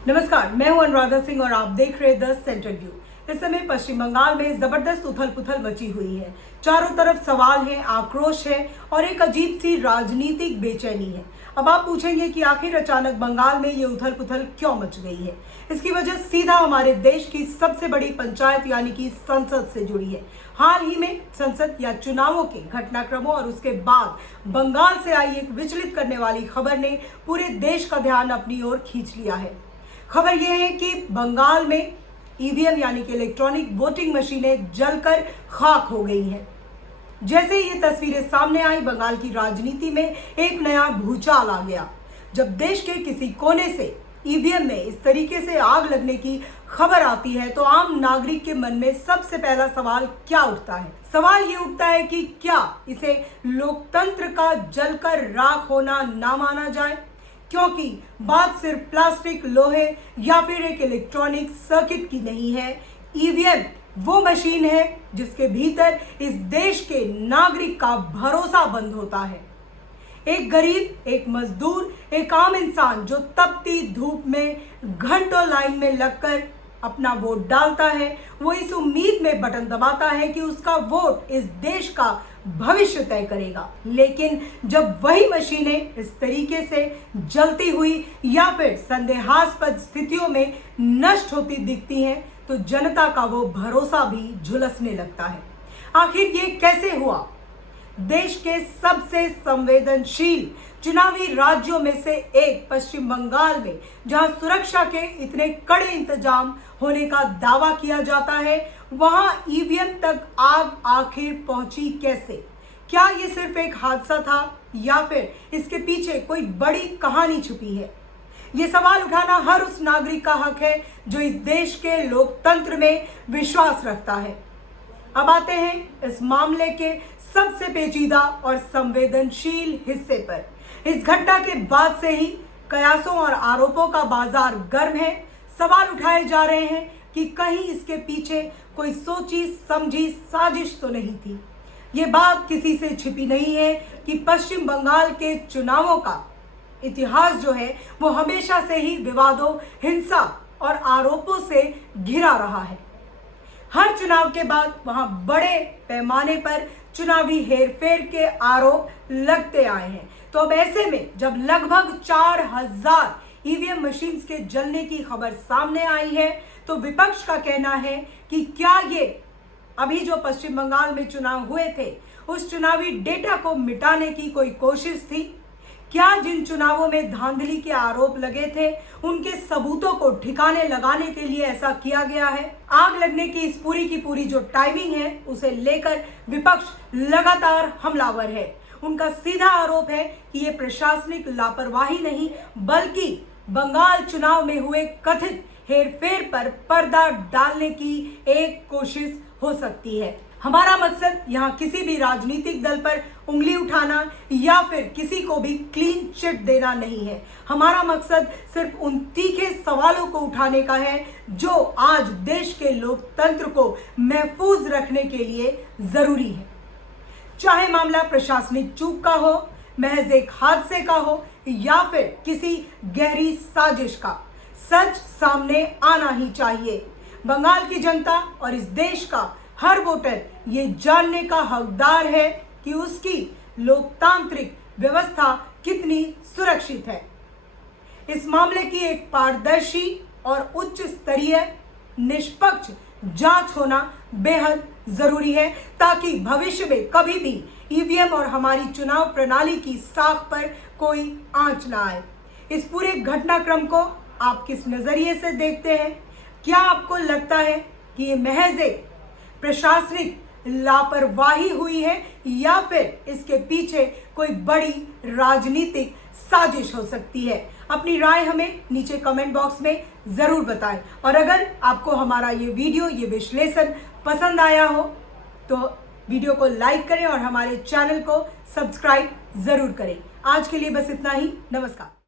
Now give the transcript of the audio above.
नमस्कार, मैं हूं अनुराधा सिंह और आप देख रहे हैं द सेंट्रल व्यू। इस समय पश्चिम बंगाल में जबरदस्त उथल पुथल मची हुई है। चारों तरफ सवाल है, आक्रोश है और एक अजीब सी राजनीतिक बेचैनी है। अब आप पूछेंगे कि आखिर अचानक बंगाल में ये उथल पुथल क्यों मच गई है। इसकी वजह सीधा हमारे देश की सबसे बड़ी पंचायत यानी कि संसद से जुड़ी है। हाल ही में संसद या चुनावों के घटनाक्रमों और उसके बाद बंगाल से आई एक विचलित करने वाली खबर ने पूरे देश का ध्यान अपनी ओर खींच लिया है। खबर यह है कि बंगाल में ईवीएम यानी कि इलेक्ट्रॉनिक वोटिंग मशीनें जलकर खाक हो गई हैं। जैसे ही ये तस्वीरें सामने आई, बंगाल की राजनीति में एक नया भूचाल आ गया। जब देश के किसी कोने से ईवीएम में इस तरीके से आग लगने की खबर आती है तो आम नागरिक के मन में सबसे पहला सवाल क्या उठता है? सवाल ये उठता है कि क्या इसे लोकतंत्र का जलकर राख होना ना माना जाए, क्योंकि बात सिर्फ प्लास्टिक, लोहे या फिर एक इलेक्ट्रॉनिक सर्किट की नहीं है। ईवीएम वो मशीन है जिसके भीतर इस देश के नागरिक का भरोसा बंद होता है। एक गरीब, एक मजदूर, एक आम इंसान जो तपती धूप में घंटों लाइन में लगकर अपना वोट डालता है, वो इस उम्मीद में बटन दबाता है कि उसका वोट इस देश का भविष्य तय करेगा। लेकिन जब वही मशीनें इस तरीके से जलती हुई या फिर संदेहास्पद स्थितियों में नष्ट होती दिखती हैं तो जनता का वो भरोसा भी झुलसने लगता है। आखिर ये कैसे हुआ? देश के सबसे संवेदनशील चुनावी राज्यों में से एक पश्चिम बंगाल में, जहां सुरक्षा के इतने कड़े इंतजाम होने का दावा किया जाता है, वहां ईवीएम तक आग आखिर पहुंची कैसे? क्या ये सिर्फ एक हादसा था या फिर इसके पीछे कोई बड़ी कहानी छुपी है? ये सवाल उठाना हर उस नागरिक का हक है जो इस देश के लोकतंत्र में विश्वास रखता है। अब आते हैं इस मामले के सबसे पेचीदा और संवेदनशील हिस्से पर। इस घटना के बाद से ही कयासों और आरोपों का बाजार गर्म है। सवाल उठाए जा रहे हैं कि कहीं इसके पीछे कोई सोची समझी साजिश तो नहीं थी। ये बात किसी से छिपी नहीं है कि पश्चिम बंगाल के चुनावों का इतिहास जो है वो हमेशा से ही विवादों, हिंसा और आरोपों से घिरा रहा है। हर चुनाव के बाद वहां बड़े पैमाने पर चुनावी हेरफेर के आरोप लगते आए हैं। तो अब ऐसे में जब लगभग 4000 ईवीएम मशीन्स के जलने की खबर सामने आई है तो विपक्ष का कहना है कि क्या ये अभी जो पश्चिम बंगाल में चुनाव हुए थे उस चुनावी डेटा को मिटाने की कोई कोशिश थी? क्या जिन चुनावों में धांधली के आरोप लगे थे उनके सबूतों को ठिकाने लगाने के लिए ऐसा किया गया है? आग लगने की इस पूरी की पूरी जो टाइमिंग है उसे लेकर विपक्ष लगातार हमलावर है। उनका सीधा आरोप है कि ये प्रशासनिक लापरवाही नहीं बल्कि बंगाल चुनाव में हुए कथित हेरफेर पर पर्दा डालने की एक कोशिश हो सकती है। हमारा मकसद यहाँ किसी भी राजनीतिक दल पर उंगली उठाना या फिर किसी को भी क्लीन चिट देना नहीं है। हमारा मकसद सिर्फ उन तीखे सवालों को उठाने का है जो आज देश के लोकतंत्र को महफूज रखने के लिए जरूरी है। चाहे मामला प्रशासनिक चूक का हो, महज एक हादसे का हो या फिर किसी गहरी साजिश का, सच सामने आना ही चाहिए। बंगाल की जनता और इस देश का हर वोटर ये जानने का हकदार है कि उसकी लोकतांत्रिक व्यवस्था कितनी सुरक्षित है। इस मामले की एक पारदर्शी और उच्च स्तरीय निष्पक्ष जांच होना बेहद जरूरी है ताकि भविष्य में कभी भी ईवीएम और हमारी चुनाव प्रणाली की साख पर कोई आंच ना आए। इस पूरे घटनाक्रम को आप किस नजरिए से देखते हैं? क्या आपको लगता है कि ये महज एक प्रशासनिक लापरवाही हुई है या फिर इसके पीछे कोई बड़ी राजनीतिक साजिश हो सकती है? अपनी राय हमें नीचे कमेंट बॉक्स में जरूर बताएं और अगर आपको हमारा ये वीडियो, ये विश्लेषण पसंद आया हो तो वीडियो को लाइक करें और हमारे चैनल को सब्सक्राइब जरूर करें। आज के लिए बस इतना ही। नमस्कार।